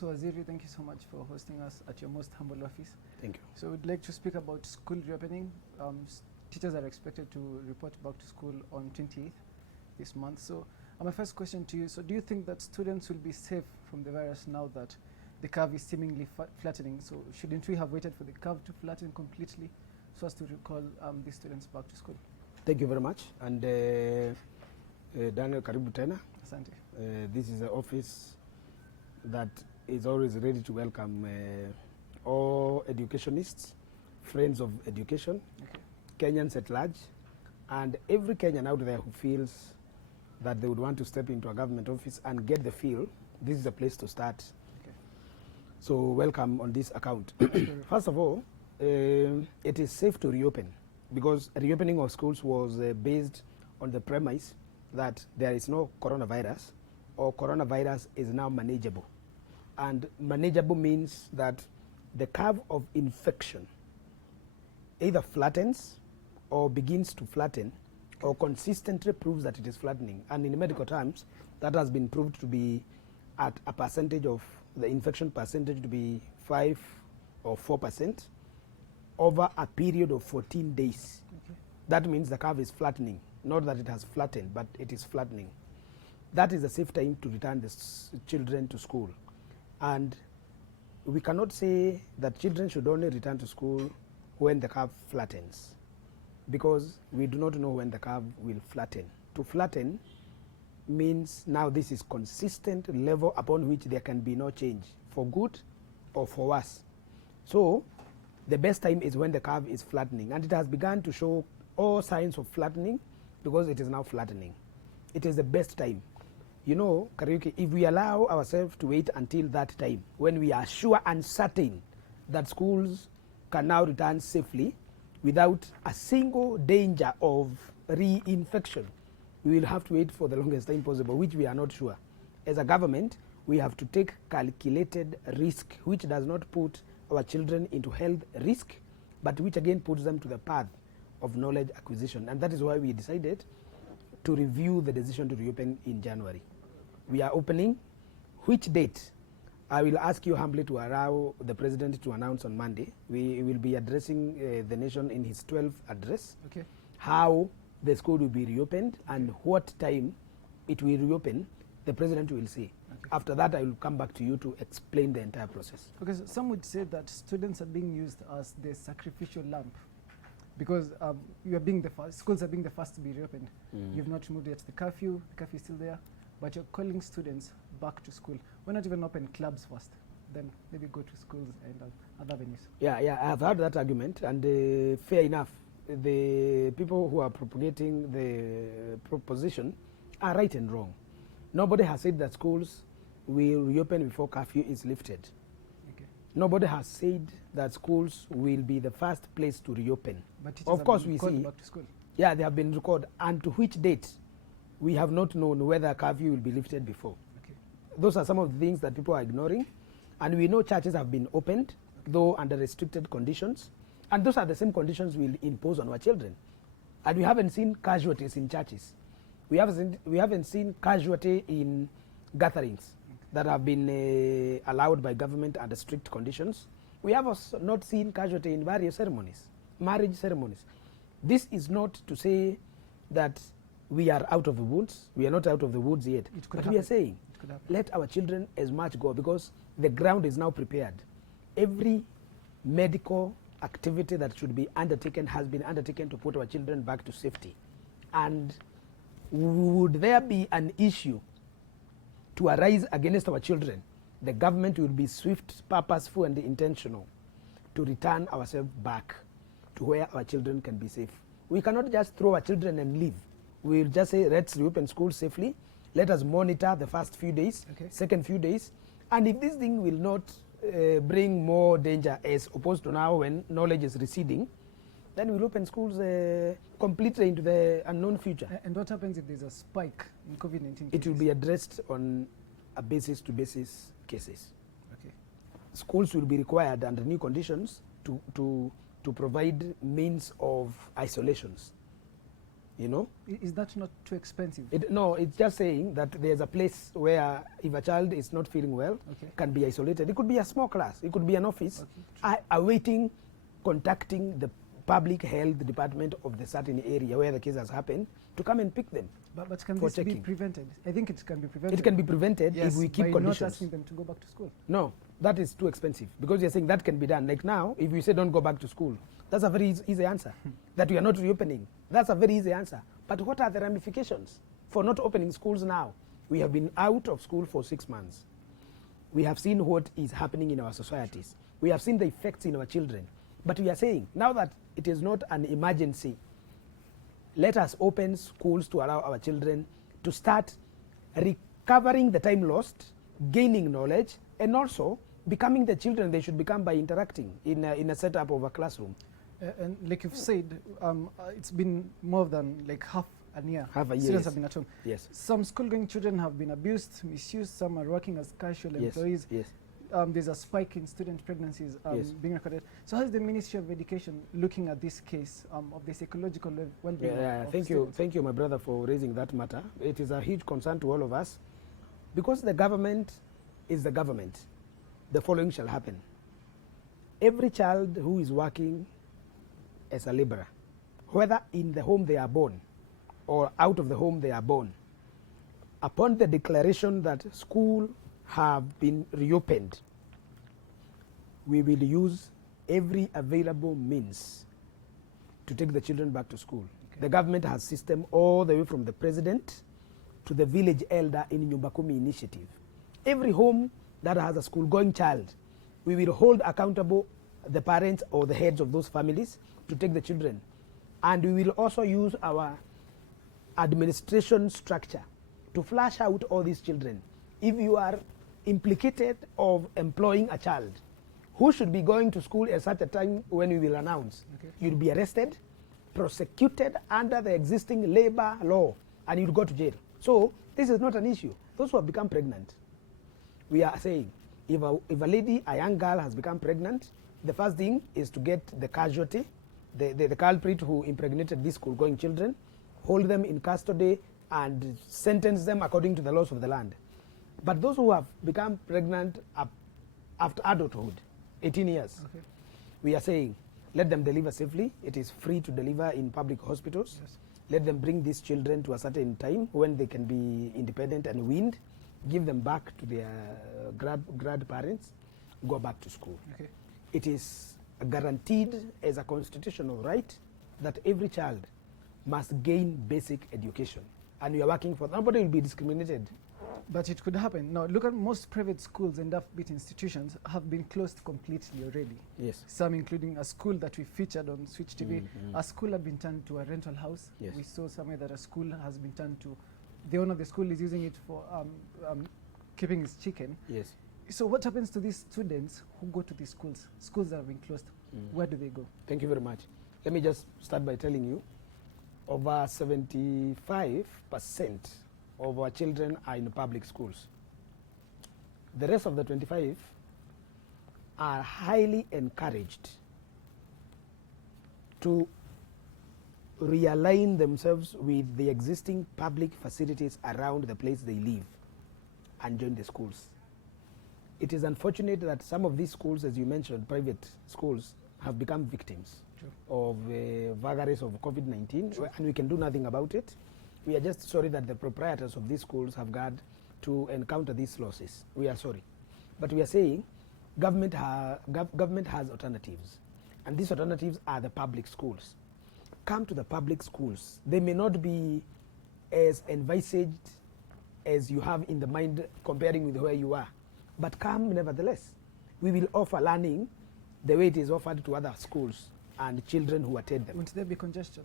So Waziri, thank you so much for hosting us at your most humble office. Thank you. So we'd like to speak about school reopening. Teachers are expected to report back to school on 28th this month. So my first question to you, so do you think that students will be safe from the virus now that the curve is seemingly flattening? So shouldn't we have waited for the curve to flatten completely so as to recall the students back to school? Thank you very much. And Daniel, karibu tena. Asante. This is an office that is always ready to welcome all educationists, friends of education, Kenyans at large, and every Kenyan out there who feels that they would want to step into a government office and get the feel. This is a place to start. So welcome on this account. First of all, it is safe to reopen because reopening of schools was based on the premise that there is no coronavirus, or coronavirus is now manageable. And manageable means that the curve of infection either flattens or begins to flatten or consistently proves that it is flattening. And in medical terms, that has been proved to be at a percentage of the infection percentage to be 5 or 4% over a period of 14 days. That means the curve is flattening. Not that it has flattened, but it is flattening. That is a safe time to return the children to school. And we cannot say that children should only return to school when the curve flattens, because we do not know when the curve will flatten. To flatten means now this is consistent level upon which there can be no change, for good or for worse. So the best time is when the curve is flattening, and it has begun to show all signs of flattening because it is now flattening. It is the best time. You know, Kariuki, if we allow ourselves to wait until that time, when we are sure and certain that schools can now return safely without a single danger of reinfection, we will have to wait for the longest time possible, which we are not sure. As a government, we have to take calculated risk, which does not put our children into health risk, but which again puts them to the path of knowledge acquisition. And that is why we decided to review the decision to reopen in January. We are opening. Which date? I will ask you humbly to allow the president to announce on Monday. We will be addressing the nation in his 12th address. Okay. How the school will be reopened and what time it will reopen, the president will say. Okay. After that, I will come back to you to explain the entire process. Okay, so some would say that students are being used as the sacrificial lamb because you are being the first, schools are being the first to be reopened. You've not removed yet the curfew is still there, but you're calling students back to school. Why not even open clubs first? Then maybe go to schools and other venues. Yeah, I have heard that argument, and fair enough. The people who are propagating the proposition are right and wrong. Nobody has said that schools will reopen before curfew is lifted. Okay. Nobody has said that schools will be the first place to reopen. But of course, we see. Back to school. Yeah, they have been recorded. And to which date? We have not known whether curfew will be lifted before. Okay. Those are some of the things that people are ignoring. And we know churches have been opened, though under restricted conditions. And those are the same conditions we'll impose on our children. And we haven't seen casualties in churches. We haven't seen casualty in gatherings that have been allowed by government under strict conditions. We have also not seen casualty in various ceremonies, marriage ceremonies. This is not to say that we are out of the woods. We are not out of the woods yet. But we are saying, let our children as much go, because the ground is now prepared. Every medical activity that should be undertaken has been undertaken to put our children back to safety. And would there be an issue to arise against our children, the government will be swift, purposeful, and intentional to return ourselves back to where our children can be safe. We cannot just throw our children and leave. We'll just say, let's reopen schools safely. Let us monitor the first few days, second few days. And if this thing will not bring more danger as opposed to now when knowledge is receding, then we'll open schools completely into the unknown future. And what happens if there's a spike in COVID-19 cases? It will be addressed on a basis-to-basis cases. Okay. Schools will be required under new conditions to provide means of isolations. you know. Is that not too expensive? No, it's just saying that there's a place where if a child is not feeling well, can be isolated. It could be a small class. It could be an office awaiting contacting the public health department of the certain area where the case has happened to come and pick them. But can this be prevented? I think it can be prevented. It can be prevented if we keep conditions. By not asking them to go back to school. No, that is too expensive because you're saying that can be done. Like now, if we say don't go back to school, that's a very easy answer. That we are not reopening, that's a very easy answer. But what are the ramifications for not opening schools now? We have been out of school for 6 months. We have seen what is happening in our societies. We have seen the effects in our children. But we are saying, now that it is not an emergency, let us open schools to allow our children to start recovering the time lost, gaining knowledge, and also becoming the children they should become by interacting in a setup of a classroom. And like you've said, it's been more than like half a year. Half a year. Students have been at home. Yes. Some school-going children have been abused, misused. Some are working as casual employees. Yes. There's a spike in student pregnancies being recorded. So how is the Ministry of Education looking at this case of the psychological well-being of students? Thank you, my brother, for raising that matter. It is a huge concern to all of us. Because the government is the government, the following shall happen. Every child who is working as a laborer, whether in the home they are born or out of the home they are born, upon the declaration that school have been reopened, we will use every available means to take the children back to school. The government has system all the way from the president to the village elder in Nyumba Kumi initiative. Every home that has a school-going child, we will hold accountable the parents or the heads of those families to take the children. And we will also use our administration structure to flush out all these children. If you are implicated of employing a child who should be going to school at such a time when we will announce, you'll be arrested, prosecuted under the existing labor law, and you'll go to jail. So this is not an issue. Those who have become pregnant, we are saying, if a lady, a young girl has become pregnant, the first thing is to get the casualty, the culprit who impregnated these school-going children, hold them in custody and sentence them according to the laws of the land. But those who have become pregnant after adulthood, 18 years, we are saying, let them deliver safely. It is free to deliver in public hospitals. Yes. Let them bring these children to a certain time when they can be independent and weaned. Give them back to their grandparents. Go back to school. It is guaranteed as a constitutional right that every child must gain basic education. And we are working for, nobody will be discriminated. But it could happen. Now, look at most private schools and offbeat institutions have been closed completely already. Yes. Some including a school that we featured on Switch TV. A school has been turned to a rental house. Yes. We saw somewhere that a school has been turned to, the owner of the school is using it for keeping his chicken. Yes. So what happens to these students who go to these schools that have been closed? Where do they go? Thank you very much. Let me just start by telling you, over 75% of our children are in public schools. The rest of the 25 are highly encouraged to realign themselves with the existing public facilities around the place they live and join the schools. It is unfortunate that some of these schools, as you mentioned, private schools, have become victims of vagaries of COVID-19, and we can do nothing about it. We are just sorry that the proprietors of these schools have got to encounter these losses. We are sorry. But we are saying government has alternatives, and these alternatives are the public schools. Come to the public schools. They may not be as envisaged as you have in the mind comparing with where you are, but come nevertheless. We will offer learning the way it is offered to other schools and children who attend them. Won't there be congestion?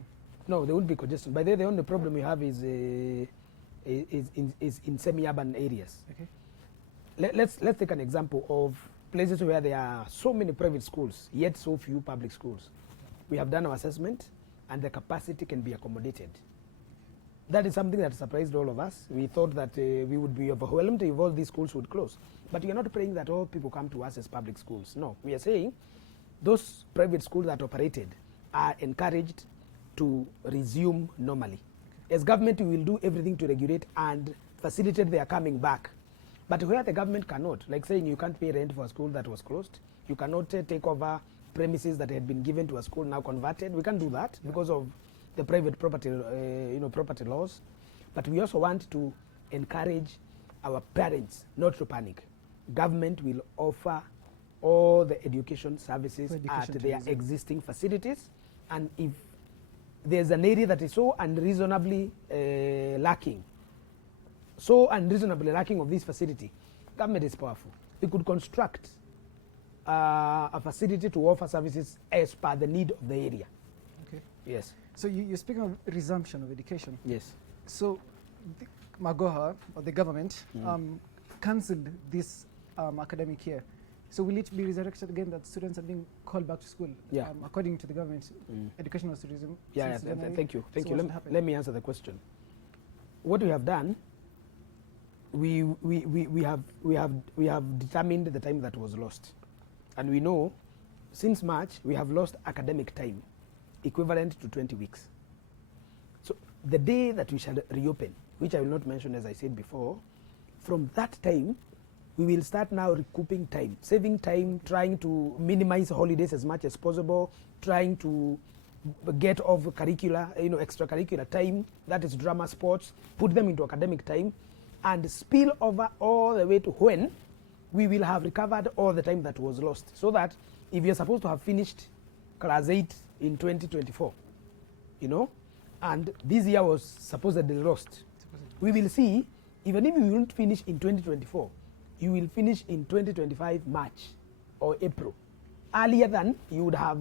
No, there won't be congestion. By the only problem we have is in semi-urban areas. Let's take an example of places where there are so many private schools, yet so few public schools. We have done our assessment, and the capacity can be accommodated. That is something that surprised all of us. We thought that we would be overwhelmed if all these schools would close. But we are not praying that all people come to us as public schools. No, we are saying those private schools that operated are encouraged to resume normally. As government, we will do everything to regulate and facilitate their coming back. But where the government cannot, like saying you can't pay rent for a school that was closed, you cannot take over premises that had been given to a school now converted. We can't do that because of the private property, property laws. But we also want to encourage our parents not to panic. Government will offer all the education services at their existing facilities, and if there's an area that is so unreasonably lacking of this facility, government is powerful. We could construct a facility to offer services as per the need of the area. Okay. Yes. So you're speaking of resumption of education. Yes. So Magoha, or the government, cancelled this academic year. So will it be resurrected again that students are being called back to school? Yeah. According to the government, education was to resume. Yeah, thank you. Thank you. Let me answer the question. What we have done, we have determined the time that was lost. And we know since March we have lost academic time equivalent to 20 weeks. So the day that we shall reopen, which I will not mention as I said before, from that time we will start now recouping time, saving time, trying to minimize holidays as much as possible, trying to get off curricular, extracurricular time, that is drama, sports, put them into academic time, and spill over all the way to when we will have recovered all the time that was lost. So that if you're supposed to have finished class 8 in 2024, and this year was supposedly lost, we will see, even if you won't finish in 2024, you will finish in 2025 March or April, earlier than you would have,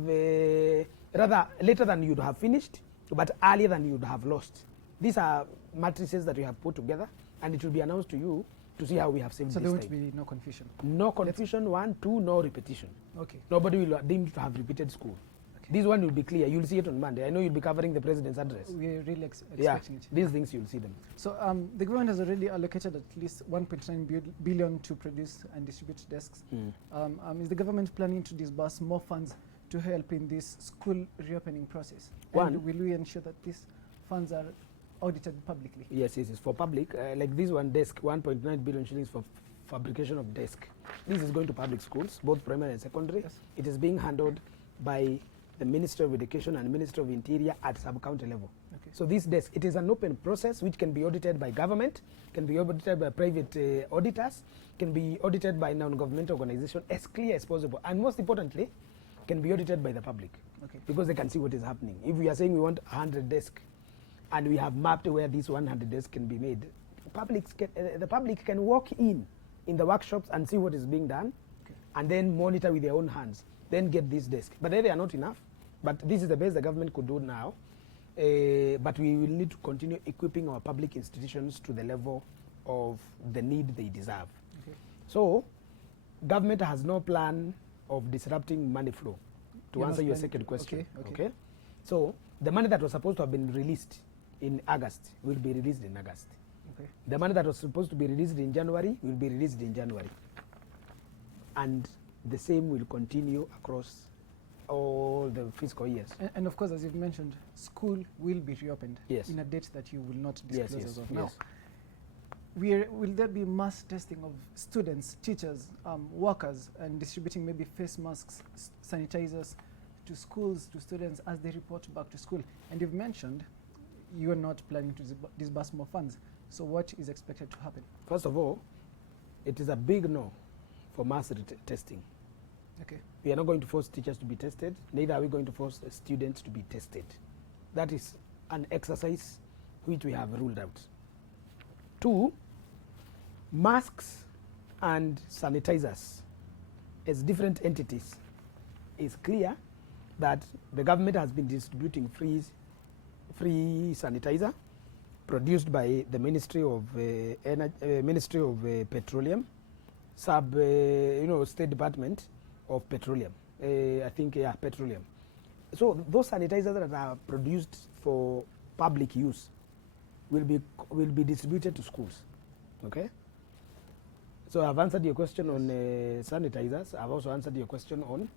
rather later than you would have finished, but earlier than you would have lost. These are matrices that we have put together, and it will be announced to you to see how we have saved this time. So there won't be no confusion? No confusion, one, two, no repetition. Okay. Nobody will deem to have repeated school. Okay. This one will be clear. You'll see it on Monday. I know you'll be covering the president's address. We're really expecting it. These things you'll see them. So the government has already allocated at least 1.9 billion to produce and distribute desks. Is the government planning to disburse more funds to help in this school reopening process? And will we ensure that these funds are audited publicly? Yes, it is for public. Like this one desk, 1.9 billion shillings for fabrication of desk. This is going to public schools, both primary and secondary. Yes. It is being handled by the Ministry of Education and Ministry of Interior at sub-county level. Okay. So this desk, it is an open process which can be audited by government, can be audited by private auditors, can be audited by non-governmental organization as clear as possible, and most importantly, can be audited by the public. Okay. Because they can see what is happening. If we are saying we want 100 desks, and we have mapped where these 100 desks can be made, the public can walk in the workshops and see what is being done, and then monitor with their own hands, then get this desk. But they are not enough. But this is the best the government could do now. But we will need to continue equipping our public institutions to the level of the need they deserve. Okay. So, government has no plan of disrupting money flow, to answer your second question. Okay. So, the money that was supposed to have been released in August will be released in August. Okay. The money that was supposed to be released in January will be released in January. And the same will continue across all the fiscal years. And of course, as you've mentioned, school will be reopened in a date that you will not disclose as of now. Will there be mass testing of students, teachers, workers, and distributing maybe face masks, sanitizers to schools, to students as they report back to school? And you've mentioned you are not planning to disburse more funds. So what is expected to happen? First of all, it is a big no for mass testing. Okay. We are not going to force teachers to be tested, neither are we going to force students to be tested. That is an exercise which we have ruled out. 2, masks and sanitizers as different entities. It's clear that the government has been distributing free sanitizer produced by the Ministry of Petroleum, State Department of Petroleum. Petroleum. So those sanitizers that are produced for public use will be distributed to schools. Okay. So I've answered your question on sanitizers. I've also answered your question on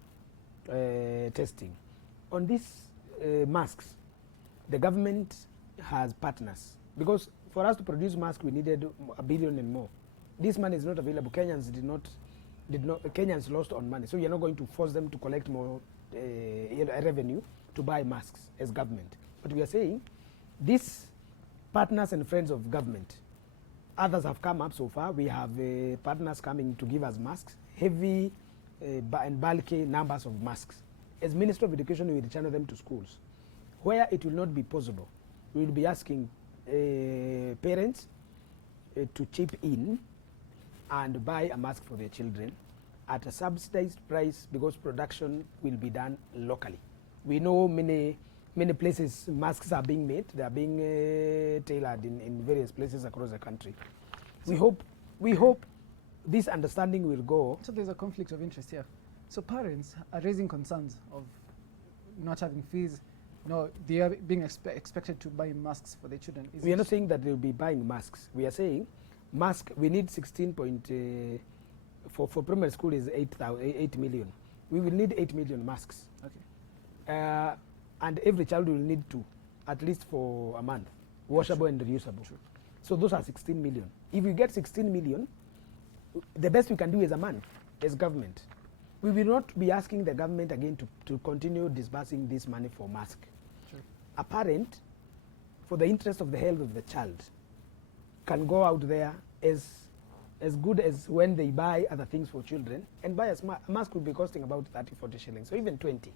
testing. On these masks, the government has partners, because for us to produce masks, we needed $1 billion and more. This money is not available. Kenyans Kenyans lost on money, so you're not going to force them to collect more revenue to buy masks as government. But we are saying these partners and friends of government, others have come up so far. We have partners coming to give us masks, heavy and bulky numbers of masks. As Minister of Education, we will channel them to schools. Where it will not be possible, we will be asking parents to chip in and buy a mask for their children at a subsidized price, because production will be done locally. We know many places masks are being made. They are being tailored in various places across the country. So we hope this understanding will go. So there's a conflict of interest here. So parents are raising concerns of not having fees. No, they are being expected to buy masks for their children. We are not saying that they'll be buying masks. We are saying mask, we need 16 point, for primary school is 8 million. We will need 8 million masks. Okay. And every child will need 2, at least for a month, washable and reusable. True. So those are 16 million. If you get 16 million, the best we can do as a month, as government, we will not be asking the government again to continue disbursing this money for mask. Sure. A parent, for the interest of the health of the child, can go out there as good as when they buy other things for children, and buy a mask will be costing about 30, 40 shillings, or even 20.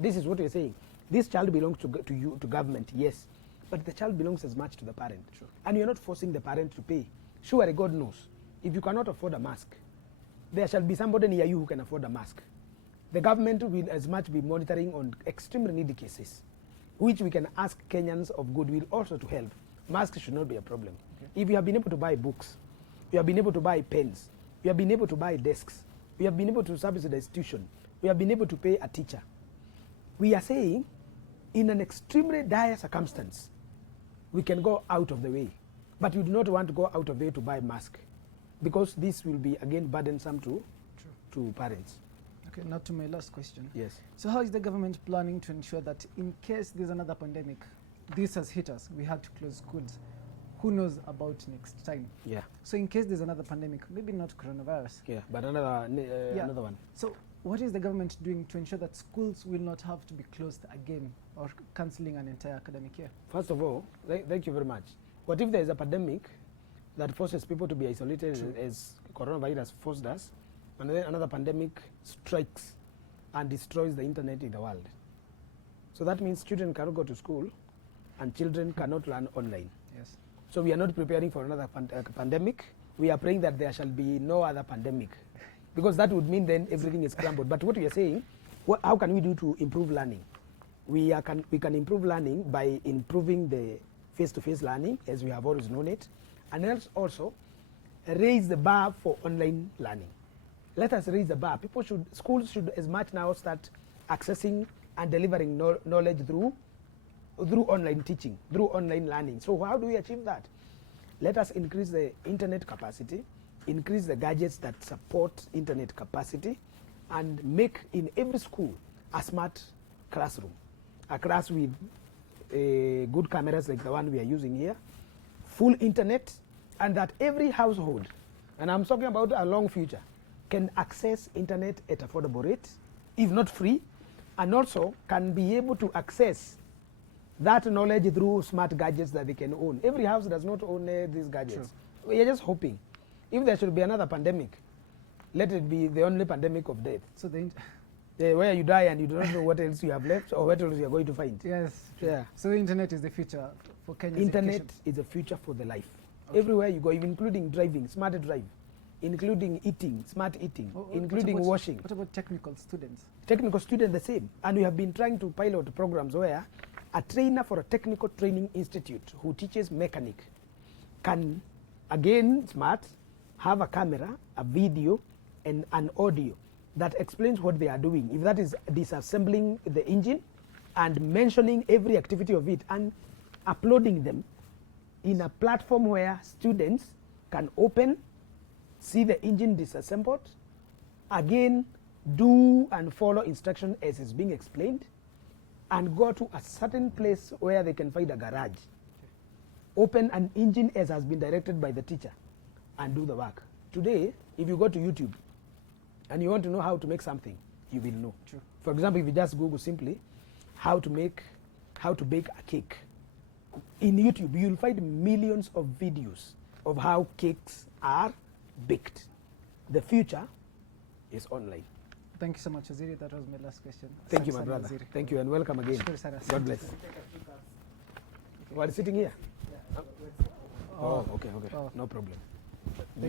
This is what we're saying. This child belongs to government, yes, but the child belongs as much to the parent. Sure. And you're not forcing the parent to pay. Surely God knows, if you cannot afford a mask, there shall be somebody near you who can afford a mask. The government will as much be monitoring on extremely needy cases, which we can ask Kenyans of goodwill also to help. Masks should not be a problem. Okay. If you have been able to buy books, you have been able to buy pens, you have been able to buy desks, we have been able to subsidize tuition, we have been able to pay a teacher. We are saying, in an extremely dire circumstance, we can go out of the way. But you do not want to go out of the way to buy mask, because this will be again burdensome to parents. Okay, now to my last question. Yes. So how is the government planning to ensure that in case there's another pandemic, this has hit us, we had to close schools, who knows about next time? Yeah. So in case there's another pandemic, maybe not coronavirus. Yeah, but another one. So what is the government doing to ensure that schools will not have to be closed again or cancelling an entire academic year? First of all, thank you very much. What if there is a pandemic that forces people to be isolated, as coronavirus forced us, and then another pandemic strikes and destroys the internet in the world? So that means children cannot go to school and children cannot learn online. Yes. So we are not preparing for another pandemic. We are praying that there shall be no other pandemic, because that would mean then everything is scrambled. But what we are saying, how can we do to improve learning? We can improve learning by improving the face-to-face learning, as we have always known it, and let's also raise the bar for online learning. Let us raise the bar. Schools should as much now start accessing and delivering knowledge through online teaching, through online learning. So how do we achieve that? Let us increase the internet capacity, increase the gadgets that support internet capacity, and make in every school a smart classroom, a class with good cameras like the one we are using here, full internet, and that every household, and I'm talking about a long future, can access internet at affordable rates, if not free, and also can be able to access that knowledge through smart gadgets that they can own. Every house does not own these gadgets. True. We are just hoping, if there should be another pandemic, let it be the only pandemic of death. So where you die and you do not know what else you have left or what else you are going to find. Yes. Yeah. So the internet is the future for Kenya's Internet education. is the future for the life. Okay. Everywhere you go, including driving, smart drive, including eating, smart eating, including washing. What about technical students? Technical students the same. And we have been trying to pilot programs where a trainer for a technical training institute who teaches mechanic can, again smart, have a camera, a video, and an audio that explains what they are doing. If that is disassembling the engine and mentioning every activity of it and uploading them in a platform where students can open, see the engine disassembled, again do and follow instruction as is being explained, and go to a certain place where they can find a garage open an engine as has been directed by the teacher and do the work. Today, if you go to YouTube and you want to know how to make something, you will know. True. For example, if you just Google simply how to bake a cake, in YouTube you'll find millions of videos of how cakes are baked. The future is online. Thank you so much, Waziri. That was my last question. Thank you, Asante my sana, brother. Waziri. Thank you and welcome again. Shukuru sana. God bless. While sitting here? Oh, okay. Oh. No problem.